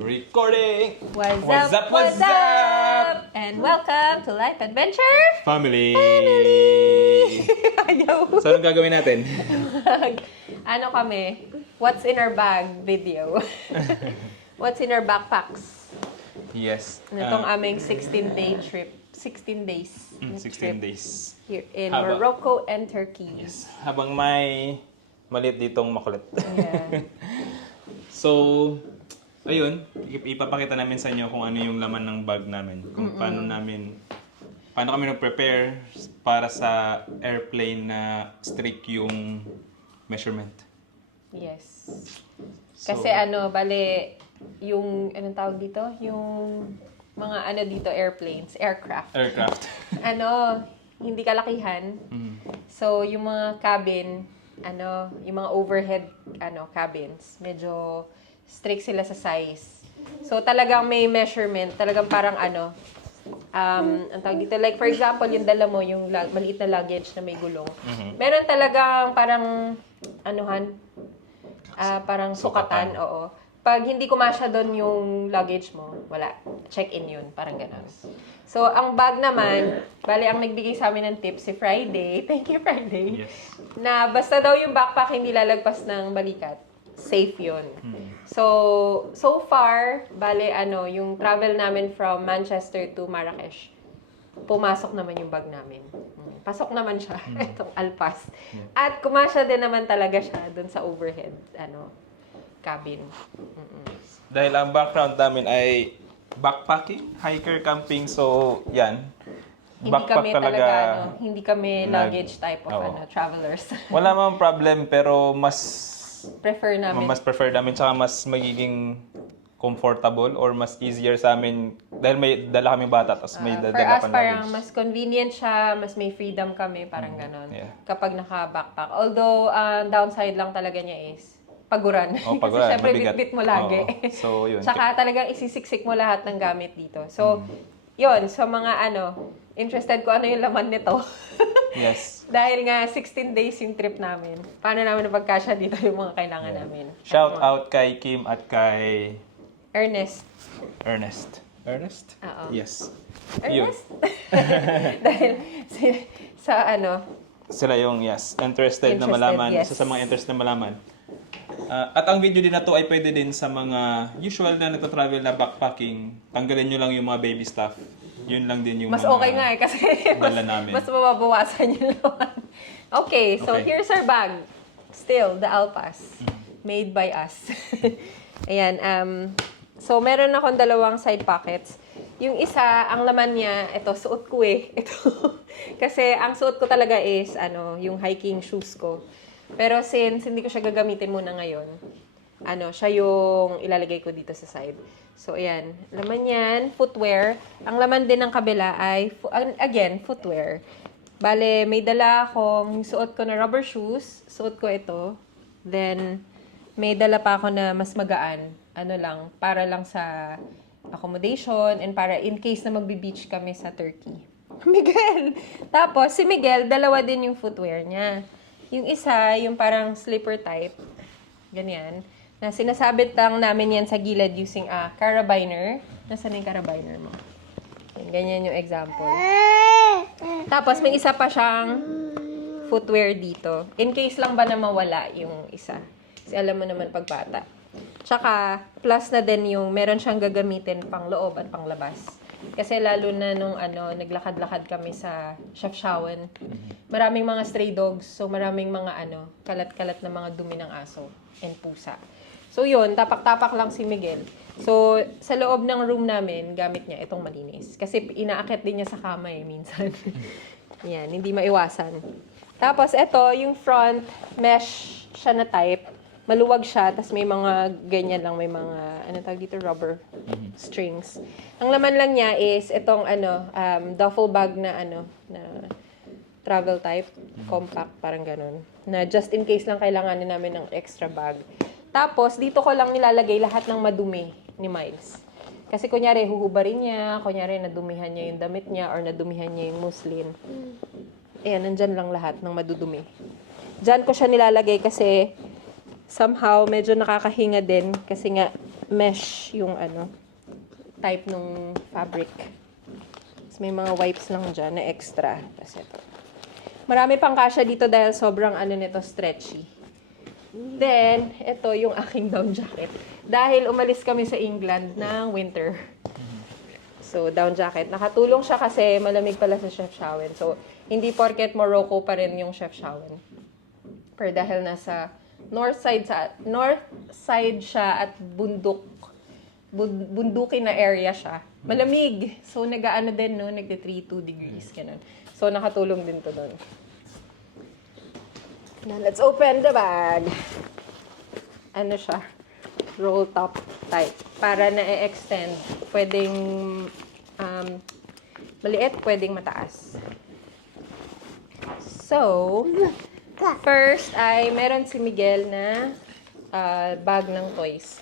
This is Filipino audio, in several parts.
Recording! What's up? And welcome to Life Adventure Family! Ayaw. So, anong gagawin natin? Ano kami? What's in our bag video. What's in our backpacks? Yes. Itong aming 16-day trip. 16 days. 16 days. Here in Haba. Morocco and Turkey. Yes. Habang may maliit ditong makulit. Yeah. So, ayun. Ipapakita namin sa inyo kung ano yung laman ng bag namin. Kung paano kami nag-prepare para sa airplane na strict yung measurement. Yes. So, Kasi bale, yung, anong tawag dito? Yung mga dito, aircraft. Hindi kalakihan. So, yung mga cabin, yung mga overhead, cabins, medyo strict sila sa size. So, talagang may measurement, talagang parang ang tawag dito, like for example, yung dala mo, yung maliit na luggage na may gulong. Meron talagang parang, parang sukatan, oo. Pag hindi kumasya doon yung luggage mo, wala. Check-in yun. Parang gano'n. So, ang bag naman, bali, ang nagbigay sa amin ng tips si Friday. Thank you, Friday. Yes. Na basta daw yung backpack hindi lalagpas ng balikat. Safe yun. So far, bali, yung travel namin from Manchester to Marrakesh, pumasok naman yung bag namin. Pasok naman siya, itong alpas. At kumasya din naman talaga siya dun sa overhead, cabin. Dahil ang background namin ay backpacking, hiker, camping, so yan. Hindi kami talaga, hindi kami luggage type of travelers. Wala mang problem, pero mas Prefer namin, tsaka mas magiging comfortable or mas easier sa amin dahil may dala kaming bata tapos may for dala us, pang parang luggage. mas convenient siya, mas may freedom kami, parang ganon. Yeah. Kapag naka-backpack. Although, downside lang talaga niya is paguran. Paguran, Kasi syempre, mabigat. bit-bit mo lagi. So, yun. Tsaka talagang isisiksik mo lahat ng gamit dito. So, yun. So, mga interested ko ano yung laman nito. Yes. Dahil nga 16 days yung trip namin. Paano namin napagkasya dito yung mga kailangan namin. Shout out kay Kim at kay Ernest. Ernest? Oo. Yes. Ernest? Dahil sa Sila yung, interested na Interested, malaman. yes. Isa sa mga interested na malaman. At ang video din na to ay pwede din sa mga usual na nagta-travel na backpacking. Tanggalin nyo lang yung mga baby stuff. Yun lang din yung mas mga okay nga kasi dala namin. mas mababawasan yung laman. Okay, so here's our bag. Still, the Alpas. Made by us. Ayan, so meron akong dalawang side pockets. Yung isa, ang laman niya, ito, suot ko ito. Kasi ang suot ko talaga is, yung hiking shoes ko. Pero since hindi ko siya gagamitin muna ngayon, siya yung ilalagay ko dito sa side. So, ayan. Laman yan, footwear. Ang laman din ng kabila ay, again, footwear. Bale, may dala akong suot ko na rubber shoes. Suot ko ito. Then, may dala pa ako na mas magaan. Para lang sa accommodation and para in case na magbe-beach kami sa Turkey. Miguel! Tapos, si Miguel, dalawa din yung footwear niya. Yung isa, yung parang slipper type. Ganyan. Na sinasabit lang namin yan sa gilid using a carabiner. Nasaan yung carabiner mo? Ganyan yung example. Tapos, may isa pa siyang footwear dito. In case lang ba na mawala yung isa. Kasi alam mo naman pag bata. Tsaka, plus na din yung meron siyang gagamitin pang loob at pang labas. Kasi lalo na nung naglakad-lakad kami sa Chefchaouen, maraming mga stray dogs, so maraming mga kalat-kalat na mga dumi ng aso and pusa. So yun, tapak-tapak lang si Miguel. So sa loob ng room namin, gamit niya itong malinis. Kasi inaakit din niya sa kama minsan. Yan, hindi maiwasan. Tapos ito, yung front, mesh siya na type. Maluwag siya, tas may mga ganyan lang, may mga, tawag dito, rubber strings. Ang laman lang niya is itong, duffel bag na, na travel type, compact, parang ganun. Na just in case lang kailanganin namin ng extra bag. Tapos, dito ko lang nilalagay lahat ng madumi ni Miles. Kasi kunyari, huhubarin niya, kunyari, nadumihan niya yung damit niya, or nadumihan niya yung muslin. Ayan, nandyan lang lahat ng madudumi. Diyan ko siya nilalagay kasi somehow medyo nakakahinga din kasi nga mesh yung type nung fabric. Tapos may mga wipes lang dyan na extra. Tapos ito. Marami pang kasya dito dahil sobrang nito, stretchy. Then, ito yung aking down jacket. Dahil umalis kami sa England ng winter. So, down jacket. Nakatulong siya kasi malamig pala sa Chef Shawen. So, hindi porket Morocco pa rin yung Chef Shawen. Pero dahil nasa north side siya at bundukin na area siya. Malamig. So, nag-aano din, no? Nagte-2 degrees. Ganun. So, nakatulong din to doon. Now, let's open the bag. Ano siya? Roll top type. Para na-extend. Pwedeng maliit, pwedeng mataas. So, first ay meron si Miguel na bag ng toys.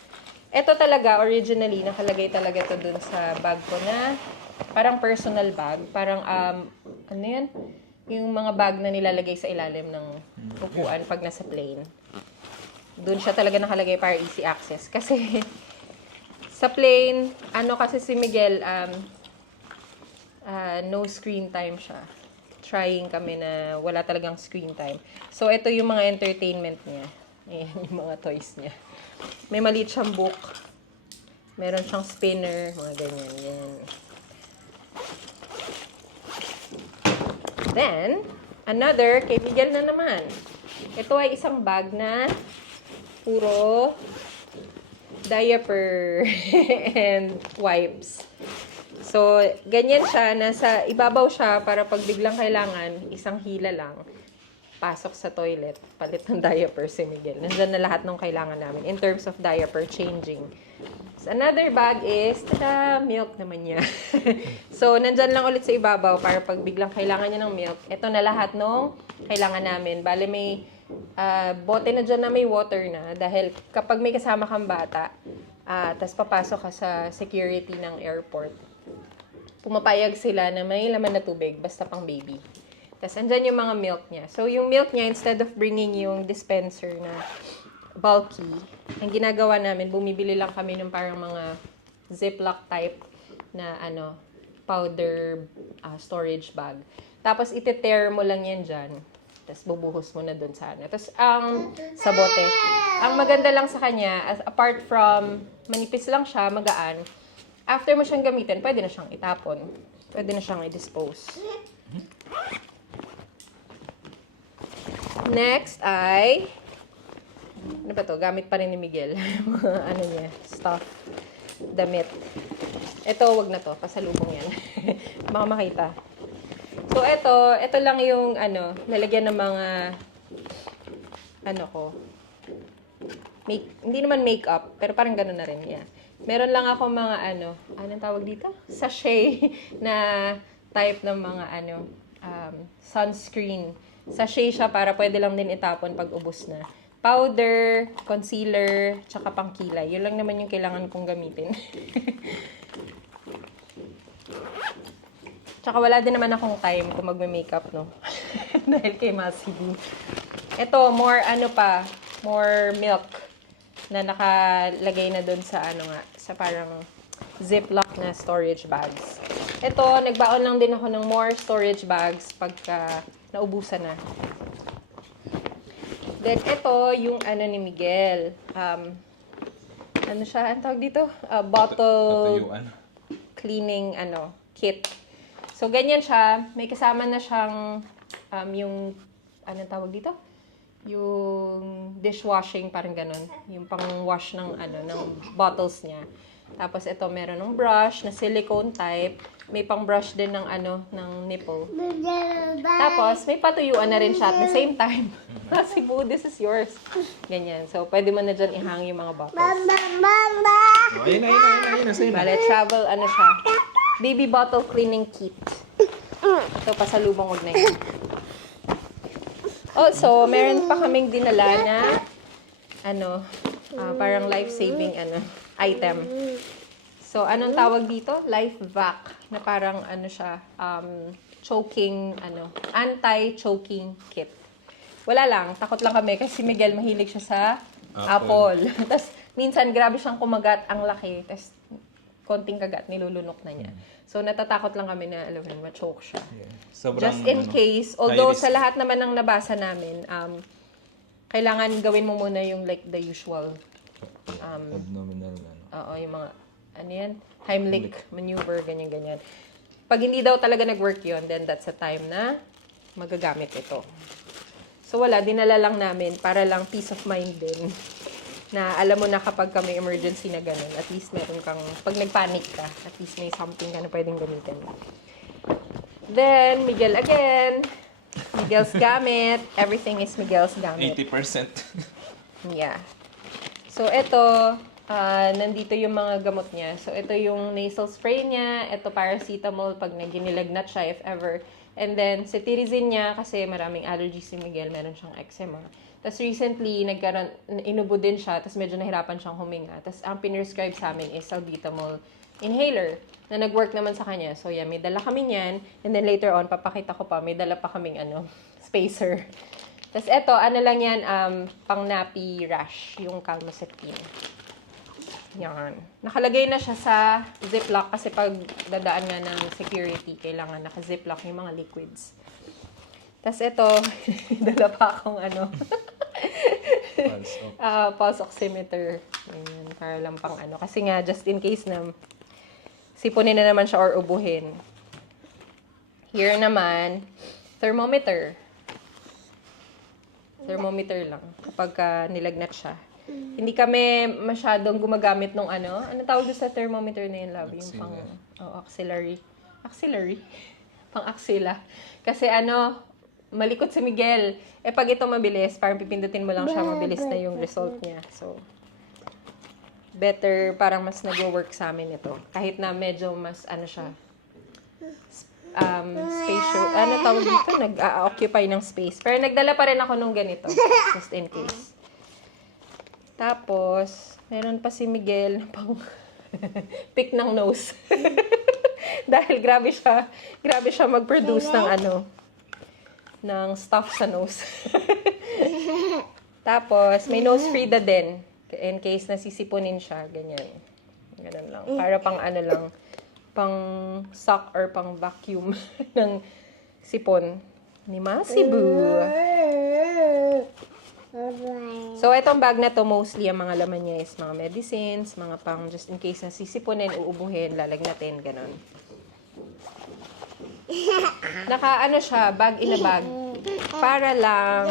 Ito talaga, originally, nakalagay talaga to dun sa bag ko na parang personal bag. Parang, ano yan? Yung mga bag na nilalagay sa ilalim ng upuan pag nasa plane. Doon siya talaga nakalagay para easy access. Kasi sa plane, kasi si Miguel, no screen time siya. Trying kami na wala talagang screen time. So, ito yung mga entertainment niya. Ayan, yung mga toys niya. May maliit siyang book. Meron siyang spinner. Mga ganyan. Yan. Then, another, kay Miguel na naman. Ito ay isang bag na puro diaper and wipes. So, ganyan siya. Nasa ibabaw siya para pag biglang kailangan, isang hila lang. Pasok sa toilet, palit ng diaper si Miguel. Nandyan na lahat ng kailangan namin in terms of diaper changing. So, another bag is, milk naman niya. So, nandyan lang ulit sa ibabaw para pag biglang kailangan niya ng milk. Ito na lahat ng kailangan namin. Bale, may bote na dyan na may water na dahil kapag may kasama kang bata, tas papasok ka sa security ng airport, pumapayag sila na may laman na tubig, basta pang baby. Tas andyan yung mga milk niya. So, yung milk niya, instead of bringing yung dispenser na bulky, ang ginagawa namin, bumibili lang kami ng parang mga Ziploc type na powder storage bag. Tapos, ite-tear mo lang yan dyan. Tapos, bubuhos mo na dun sa Tapos, sa bote. Ang maganda lang sa kanya, apart from manipis lang siya, magaan, after mo siyang gamitin, pwede na siyang itapon. Pwede na siyang i-dispose. Next ay, ano ba to? Gamit pa rin ni Miguel. Mga niya, stuff, damit. Ito, wag na to. Pasalubong yan. Baka makita. So, ito lang yung, lalagyan ng mga, hindi naman makeup, pero parang gano'n na rin, yeah. Meron lang ako mga, anong tawag dito? Sachet na type ng mga, sunscreen. Sachet siya para pwede lang din itapon pag ubos na. Powder, concealer, tsaka pangkilay. Yun lang naman yung kailangan kong gamitin. Tsaka wala din naman akong time kung magme-makeup, no? Dahil kay Masibu. Ito, more milk na nakalagay na doon sa sa parang Ziploc na storage bags. Ito, nagbaon lang din ako ng more storage bags pagka naubusan na. Then, ito, yung ni Miguel. Ano siya? Ang tawag dito? Bottle cleaning, kit. So, ganyan siya. May kasama na siyang, yung, anong tawag dito? Yung dishwashing, parang ganun. Yung pang-wash ng, ng bottles niya. Tapos, ito, meron ng brush na silicone type. May pang-brush din ng, ng nipple. Tapos, may patuyuan na rin siya at the same time. Sibu, this is yours. Ganyan. So, pwede mo na dyan ihang yung mga bottles. Ayun na. Bale, travel, siya. Baby bottle cleaning kit. Ito, pasalubong, wag na yun. Also, meron pa kaming dinala na, parang life-saving, item. So, anong tawag dito? Life vac. Na parang, siya, choking, anti-choking kit. Wala lang. Takot lang kami kasi Miguel mahilig siya sa apple. Tapos, minsan grabe siyang kumagat, ang laki, tapos konting kagat, nilulunok na niya. So, natatakot lang kami na, alam mo, ma-choke siya. Sobrang, Just in ano, case, although high risk. sa lahat naman ng nabasa namin, kailangan gawin mo muna yung like the usual, Abdominal, ano. oo, yung mga, ano yan, Heimlich maneuver, ganyan-ganyan. Pag hindi daw talaga nag-work yun, then that's a time na magagamit ito. So wala, dinala lang namin para lang peace of mind din. Na alam mo na kapag may emergency na ganun, at least meron kang, pag nag-panic ka, at least may something ka na pwedeng gamitin. Then, Miguel again. Miguel's gamit. Everything is Miguel's gamit. 80%. Yeah. So, ito, nandito yung mga gamot niya. So, ito yung nasal spray niya. Ito paracetamol pag naginilagnat siya, if ever. And then, cetirizine niya, kasi maraming allergies si Miguel. Meron siyang eczema. Tapos, recently, inubo din siya. Tapos, medyo nahirapan siyang huminga. Tapos, ang pinrescribe sa amin is salbutamol inhaler na nag-work naman sa kanya. So, yeah, may dala kami niyan. And then, later on, papakita ko pa, may dala pa kaming, spacer. Tapos, ito, ano lang yan, pang nappy rash, yung calmosectine. Yan. Nakalagay na siya sa Ziploc kasi pag dadaan nga ng security, kailangan naka-Ziploc yung mga liquids. Tapos ito, dala pa akong pulse oximeter. Ayan, para lang pang Kasi nga, just in case na sipunin na naman siya or ubuhin. Here naman, thermometer. Thermometer lang kapag nilagnat siya. Hindi kami masyadong gumagamit nung ano tawag doon sa thermometer na yun, love? Yung pang, axillary. Axillary? Pang axilla. Kasi malikot si Miguel. Pag ito mabilis, parang pipindutin mo lang siya, mabilis na yung result niya. So, better, parang mas nag-work sa amin ito. Kahit na medyo mas, siya, spatial, tawag dito? Nag-occupy ng space. Pero nagdala pa rin ako nung ganito, just in case. Tapos, meron pa si Miguel na pang pick ng nose. Dahil grabe siya mag-produce ng stuff sa nose. Tapos, may nose Frida din. In case nasisipunin siya, ganyan. Ganun lang. Para pang pang suck or pang vacuum ng sipon ni Masibu. So, itong bag na to, mostly, ang mga laman niya is mga medicines, mga pang just in case na sisipunin, uubuhin, lalagnatin, ganun. Siya, bag in a bag. Para lang,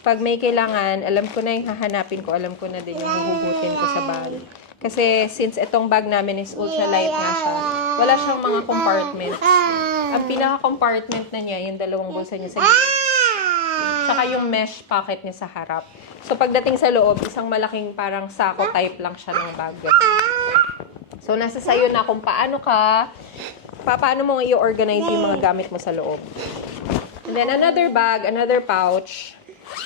pag may kailangan, alam ko na yung hahanapin ko, alam ko na din yung huhugutin ko sa bag. Kasi, since itong bag namin is ultralight nga siya, wala siyang mga compartments. Ang pinaka-compartment na niya, yung dalawang bulsa niya sa gilid. Saka yung mesh pocket niya sa harap. So, pagdating sa loob, isang malaking parang sako type lang siya ng bag. So, nasa sayo na kung paano mo i-organize yung mga gamit mo sa loob. And then, another bag, another pouch.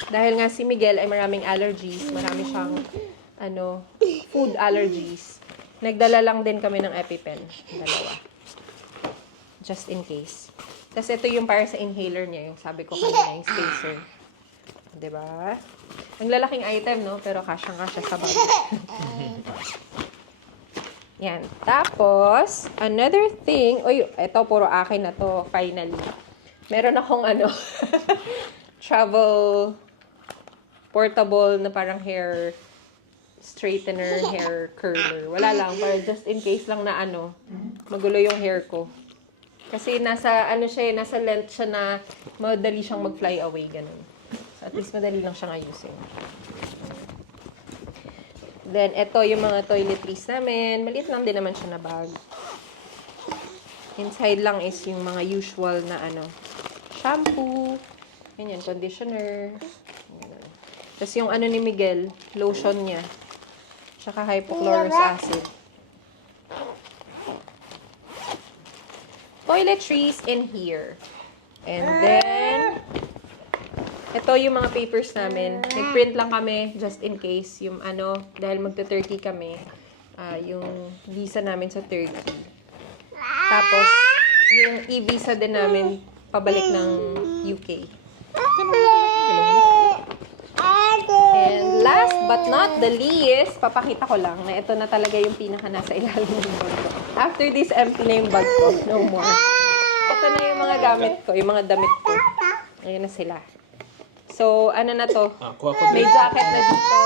Dahil nga si Miguel ay maraming allergies, marami siyang, food allergies. Nagdala lang din kami ng EpiPen. Dalawa. Just in case. Tapos ito yung para sa inhaler niya, yung sabi ko kanina, yung spacer. Diba? Ang lalaking item, no? Pero kasyang-kasya sa bag. Yan. Tapos, another thing, ito puro akin na to, finally. Meron akong travel portable na parang hair straightener, hair curler. Wala lang, para just in case lang na magulo yung hair ko. Kasi nasa length siya na madali siyang mag-fly away, ganun. So, at least madali lang siyang ayusin. Then, ito yung mga toiletries namin. Maliit lang din naman siya na bag. Inside lang is yung mga usual na shampoo, ganyan, conditioner, ganun. Tapos yung ni Miguel, lotion niya, tsaka hypochlorous acid. Toiletries in here. And then, ito yung mga papers namin. Nag-print lang kami just in case yung dahil magta-Turkey kami, yung visa namin sa Turkey. Tapos, yung e-visa din namin pabalik ng UK. And last last but not the least, papakita ko lang na ito na talaga yung pinaka nasa ilalim ng bag ko. After this, empty na yung bag ko. No more. Ito na yung mga gamit ko, yung mga damit ko. Ayan na sila. So, ano na to? Kuha ko May jacket na dito.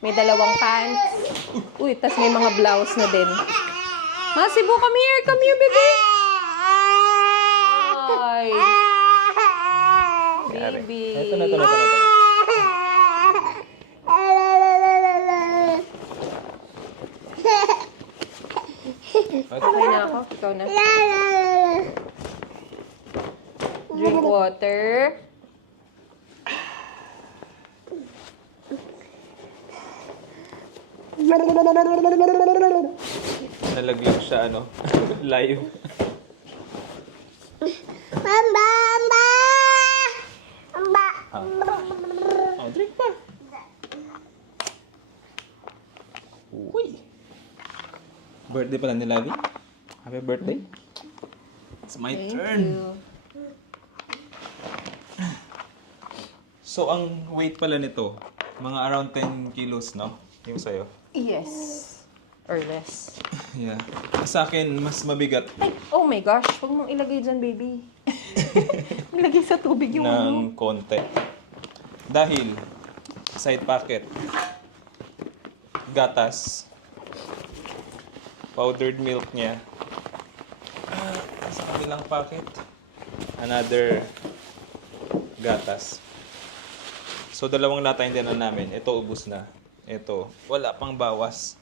May dalawang pants. Uy, tas may mga blouse na din. Masibo, come here. Come here, baby. Ay. Baby. Ito. Okay na ako. Ikaw na. Drink water. Nalaglag siya, ano, live. Oh, drink pa. Uy. Birthday pala ni Lavi. Happy birthday. It's my turn. So, ang weight pala nito, mga around 10 kilos, no? Yung sa'yo. Yes. Or less. Yeah. Sa akin, mas mabigat Ay, oh my gosh. Huwag mong ilagay dyan, baby. Ilagay sa tubig yung ano. ng konti. Dahil, side pocket, gatas, powdered milk niya, sa kabilang pocket, another gatas. So, dalawang lata yung dinan namin. Ito, ubus na. Ito, wala pang bawas.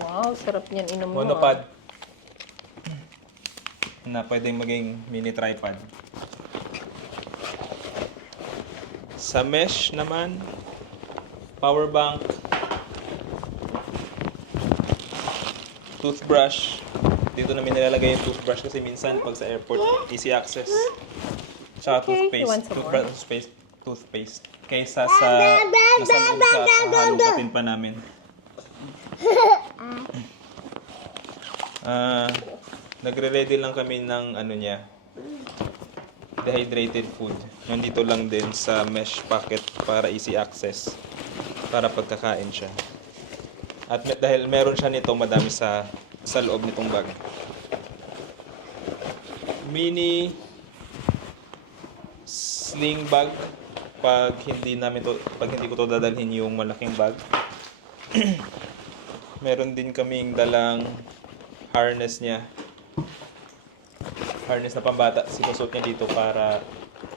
Wow, sarap niyan inom mo. Monopod na pwedeng maging mini tripod. Sa mesh naman, power bank, toothbrush. Dito namin nilalagay yung toothbrush kasi minsan pag sa airport, easy access. Tsaka Okay, you want toothpaste. some more? Toothpaste. Kaysa sa nasa loob ka, halukatin pa namin. Nagre-ready lang kami ng ano niya, dehydrated food. Nandito lang din sa mesh packet para easy access para pagkakain siya. At dahil meron siya nito madami sa loob nitong bag. Mini sling bag pag hindi ko to dadalhin yung malaking bag. Meron din kaming dalang harness niya. Harness na pambata. Sinusot niya dito para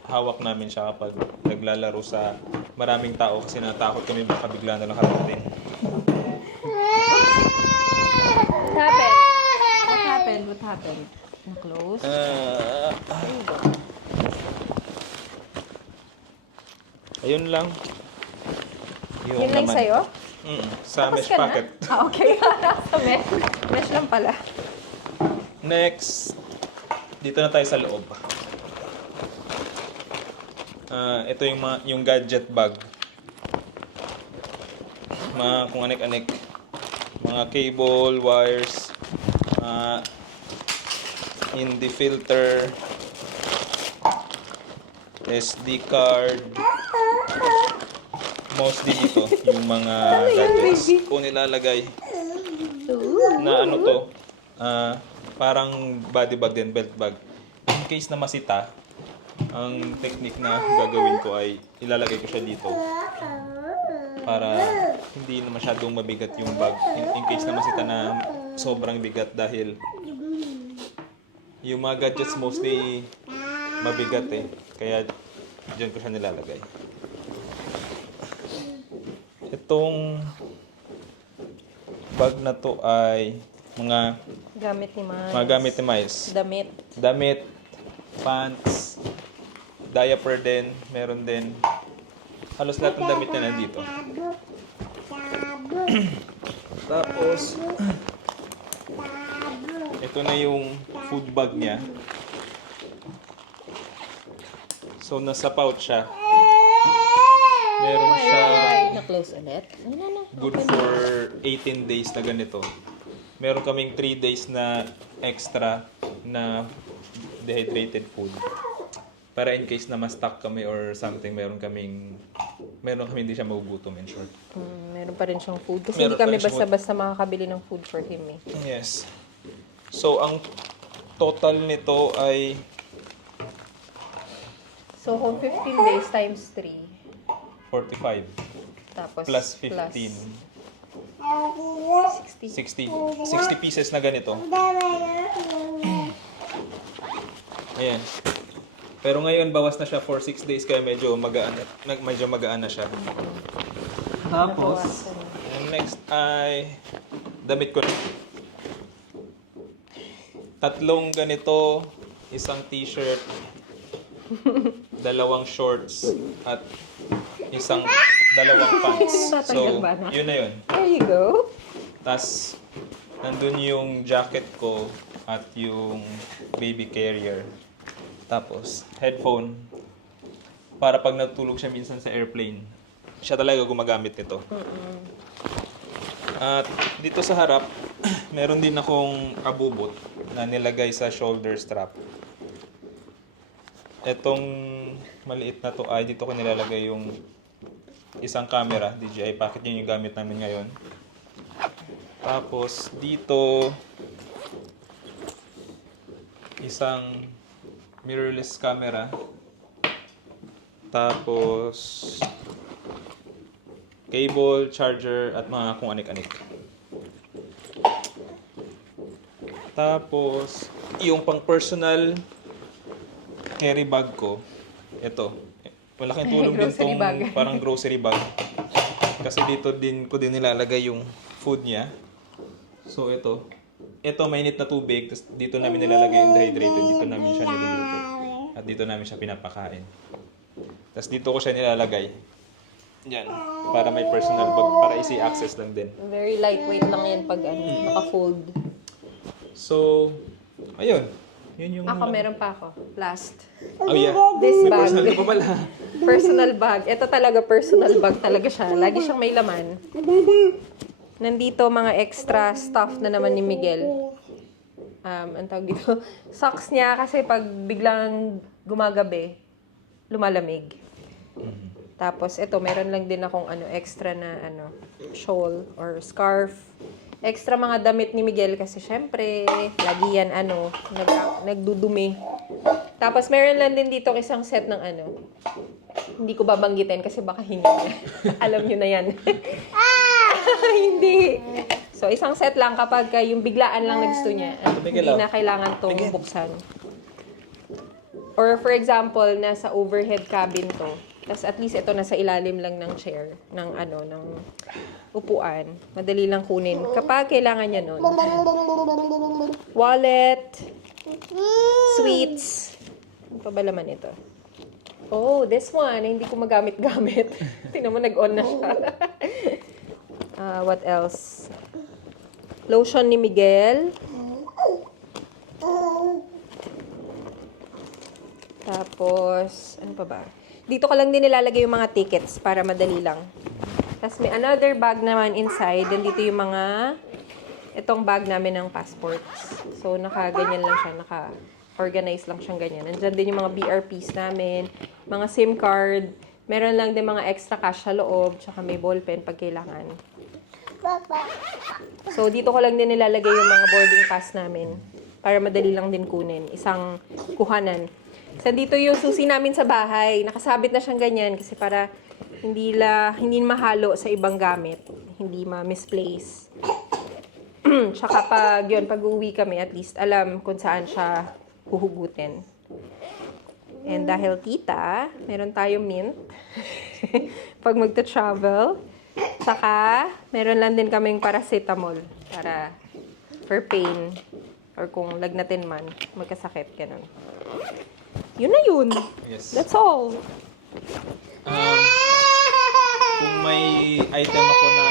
hawak namin siya kapag naglalaro sa maraming tao kasi natakot kami baka bigla na lang karating. What happened? What happened? Close? Ayun lang. Yun lang laman. sa'yo? Sa Tapos mesh ka na? packet. Ah, okay. Sa mesh. Mesh lang pala. Next, dito na tayo sa loob. Ito yung gadget bag. Kung anik-anik. Mga cable, wires, hindi filter, SD card, mostly dito, yung mga gadgets ko nilalagay na ano to, parang body bag din, belt bag. In case na masita, ang technique na gagawin ko ay ilalagay ko siya dito para hindi na masyadong mabigat yung bag. In case na masita na sobrang bigat dahil yung mga gadgets mostly mabigat eh. Kaya dyan ko siya nilalagay. Itong bag na to ay mga Gamit ni Miles. mga gamit ni Miles. Damit, pants, diaper din, meron din. Halos lahat ng damit niya nandito. Tapos, ito na yung food bag niya. So, nasa pouch siya. Meron siya Na-close ulit? good for 18 days na ganito. Meron kaming 3 days na extra na dehydrated food. Para in case na ma-stuck kami or something, meron kaming meron kami hindi siya magugutom in short. Meron pa rin siyang food. Kasi Meron hindi kami pa rin siya basta-basta makakabili ng food for him eh. Yes. So, ang total nito ay So, kung 15 days times 3, 45 tapos plus 15. 60. 60 pieces na ganito. Ayan. Pero ngayon, bawas na siya for 6 days kaya medyo magaan na siya. Tapos, Nabawasan na. ang next ay damit ko na. 3 ganito, isang t-shirt, 2 shorts, at 2 pants. So, Tatanggal ba na? yun na yun. There you go. Tapos, nandun yung jacket ko at yung baby carrier. Tapos, headphone. Para pag natulog siya minsan sa airplane, siya talaga gumagamit nito. At dito sa harap, meron din akong abubot na nilagay sa shoulder strap. Etong maliit na to ay dito ko nilalagay yung isang camera, DJI Pocket, yun yung gamit namin ngayon. Tapos dito isang mirrorless camera. Tapos cable, charger at mga kung anik-anik. Tapos yung pang personal carry bag ko, ito. Malaking tulong din Grocery tong bag. parang grocery bag. Kasi dito ko din nilalagay yung food niya. So ito. Ito mainit na tubig, tapos dito namin nilalagay yung dehydrated, dito namin siya niluluto. At dito namin siya pinapakain. Tapos dito ko siya nilalagay. Yan. Para may personal bag, para easy access lang din. Very lightweight lang yan pag naka-fold. So, ayun. Yun yung... Ako, meron pa ako. Last. Oh yeah. This May bag. personal ka pa pala. Personal bag. Ito talaga personal bag talaga siya. Lagi siyang may laman. Nandito mga extra stuff na naman ni Miguel. Ang tawag dito, socks niya kasi pag biglang gumagabi, lumalamig. Tapos ito, meron lang din akong extra na shawl or scarf. Extra mga damit ni Miguel kasi syempre, lagi yan nagdudumi. Tapos meron lang din dito isang set ng hindi ko babanggitin kasi baka hindi niya. Alam niyo na yan. Hindi. So, isang set lang kapag yung biglaan lang na gusto niya. Hindi na kailangan tong buksan. Or for example, nasa overhead cabin to. Tapos at least ito nasa ilalim lang ng chair, ng upuan. Madali lang kunin. Kapag kailangan niya nun. Wallet. Sweets. Ano pa ba laman ito? Oh, this one. Hindi ko magamit-gamit. Tingnan mo, nag-on na siya. What else? Lotion ni Miguel. Tapos, ano pa ba? Dito ko lang din nilalagay yung mga tickets para madali lang. Tapos may another bag naman inside. Then dito yung itong bag namin ng passports. So, nakaganyan lang siya. Naka-organize lang siyang ganyan. Nandiyan din yung mga BRPs namin, mga SIM card. Meron lang din mga extra cash sa loob, tsaka may ballpen pag kailangan. So, dito ko lang din nilalagay yung mga boarding pass namin para madali lang din kunin. Isang kuhanan. So, dito yung susi namin sa bahay. Nakasabit na siyang ganyan kasi para hindi mahalo sa ibang gamit. Hindi ma-misplace. Tsaka pag uwi kami, at least alam kung saan siya huhugutin. And dahil tita, meron tayong mint pag magta-travel. Tsaka, meron lang din kaming paracetamol para for pain or kung lagnatin man, magkasakit, ganun. Yun na yun. Yes. That's all. Kung may item ako na...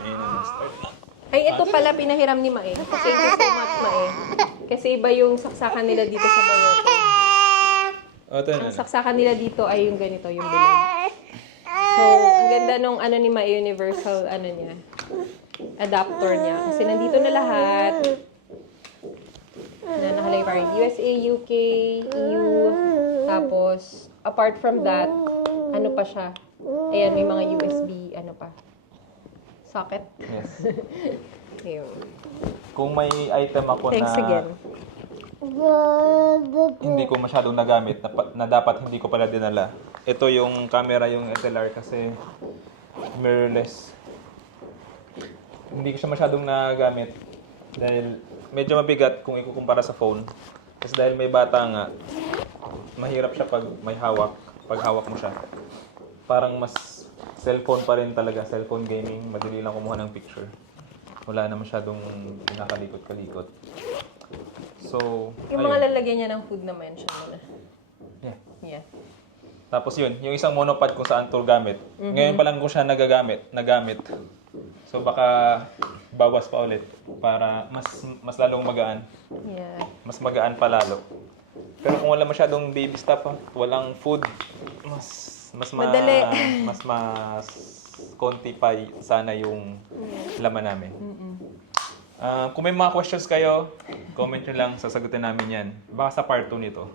Ayun na, start na. Ay, ito pala pinahiram ni Mae. Thank you so much, Mae. Kasi iba yung saksakan nila dito sa Morocco. Oh, ito na. Ang saksakan nila dito ay yung ganito, yung bilog. So, ang ganda nung ni Mae, universal, niya, adapter niya. Kasi nandito na lahat. Na nakalagay parang USA, UK, EU. Tapos, apart from that, pa siya. Ayan, may mga USB, ano pa, socket. Yes. Ayun. Kung may item ako Thanks na again. hindi ko masyadong nagamit, na dapat hindi ko pala dinala. Ito yung camera, yung SLR kasi mirrorless. Hindi ko siya masyadong nagamit dahil medyo mabigat kung ikukumpara sa phone. Kasi dahil may bata nga, mahirap siya pag may hawak, pag hawak mo siya. Parang mas cellphone pa rin talaga, cellphone gaming, madali lang kumuha ng picture. Wala na masyadong pinakalikot-kalikot. So, Yung ayun. mga lalagyan niya ng food na mention mo na. Yeah. Yeah. Tapos yun, yung isang monopod kung saan to gamit. Ngayon pa lang ko siya nagamit. So baka bawas pa ulit para mas lalong magaan. Yeah. Mas magaan pa lalo. Pero kung wala masyadong baby stuff, walang food, Madali. mas konti pa sana yung laman namin. Kung may mga questions kayo, comment nyo lang, sasagutin namin yan. Baka sa part 2 nito,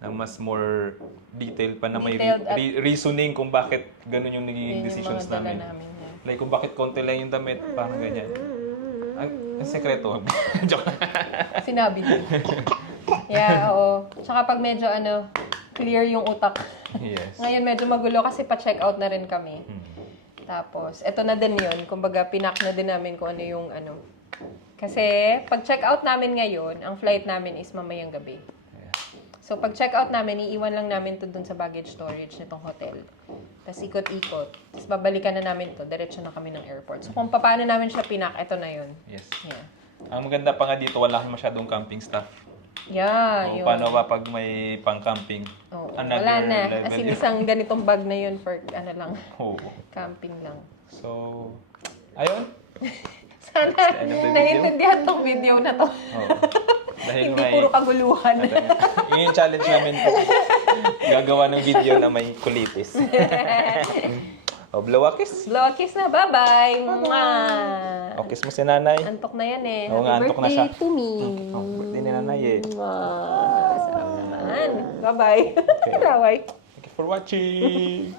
na mas more detailed pa na may Detailed at- reasoning kung bakit ganun yung nagiging Yun yung decisions mga dala namin. namin. Yeah. Like kung bakit konti lang yung damit, parang ganyan. Ang sekreto. Joke. Sinabi din. Yeah, oo. Tsaka pag medyo clear yung utak. Yes. Ngayon medyo magulo kasi pa-check out na rin kami. Tapos, eto na din yun. Kumbaga, pinak na din namin kung ano yung Kasi, pag check out namin ngayon, ang flight namin is mamayang gabi. Yeah. So, pag check out namin, iiwan lang namin to dun sa baggage storage nitong hotel. Tapos, ikot-ikot. Tapos, babalikan na namin to. Diretso na kami ng airport. So, kung paano namin siya pinak, eto na yun. Yes. Yeah. Ang maganda pa nga dito, wala masyadong camping stuff. Yeah, O, yun. paano ba pag may pang-camping? Oo, Another wala na. level As in, yun. isang ganitong bag na yun for, lang, Oo. camping lang. So, ayun. Sana the end of the video. naiintindihan tong video na to. Oo. Dahil Hindi may... puro kaguluhan. Yun yung challenge namin po. Gagawa ng video na may kulitis. O, blow a kiss. Blow a kiss na. Bye-bye. Mwah. O, kiss mo si nanay. Antok na yan eh. Oo nga, Happy antok na birthday siya. to me. Oh, birthday ni nanay eh. Mwah. Sarap naman. Bye-bye. Raway. Thank you for watching.